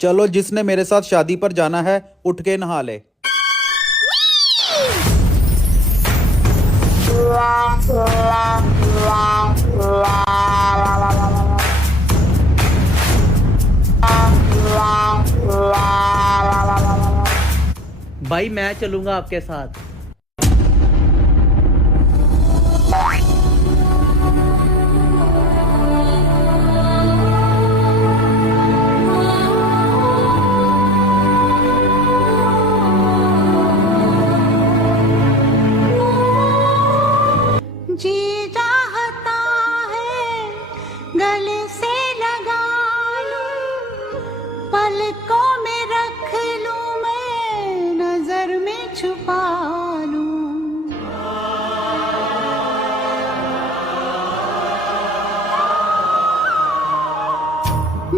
चलो, जिसने मेरे साथ शादी पर जाना है उठ के नहा ले। भाई मैं चलूंगा आपके साथ।